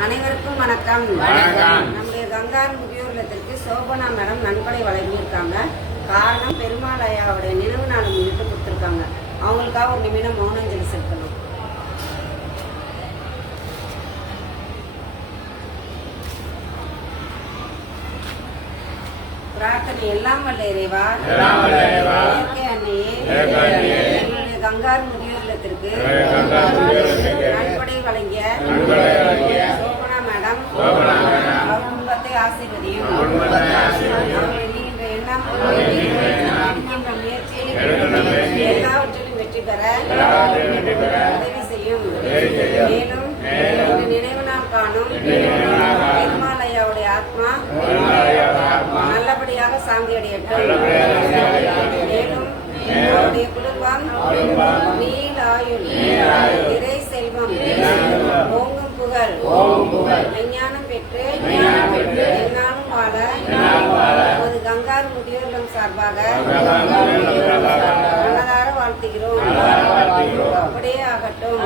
அனைவருக்கும் வணக்கம். நம்முடைய கங்கார் முதியோர் இல்லத்திற்கு சோபனா மேடம் நன்கொடை வழங்கியிருக்காங்க. காரணம் பெருமாள் ஐயாவுடைய நினைவு நாள் முன்னிட்டு கொடுத்துருக்காங்க. அவங்களுக்காக ஒரு நிமிடம் மௌனஞ்சலி செலுத்தணும். பிரார்த்தனை. எல்லாம் வல்ல இறைவா, இயற்கை அன்னையே, எங்களுடைய கங்கார் முதியோர் இல்லத்திற்கு நன்கொடை வழங்கிய சோபனா மேடம் அவர் குடும்பத்தை ஆசீர்வதியும். நீங்க எண்ணம் எடுக்கின்ற முயற்சி எல்லாவற்றிலும் வெற்றி பெற உதவி செய்யும். மேலும் நினைவு நாள் காணும் பெருமாள் ஐயாவுடைய ஆத்மா நல்லபடியாக சாந்தி அடையட்டும். மேலும் அவருடைய குடும்பம் நீலாயுள், இறை செல்வம், ஓங்கும் புகழ், விஞ்ஞானம் பெற்று என்னாலும் வாழ நமது கங்கார் முதியோர் இல்லம் சார்பாக மனதார வாழ்த்துகிறோம். அப்படியே ஆகட்டும்.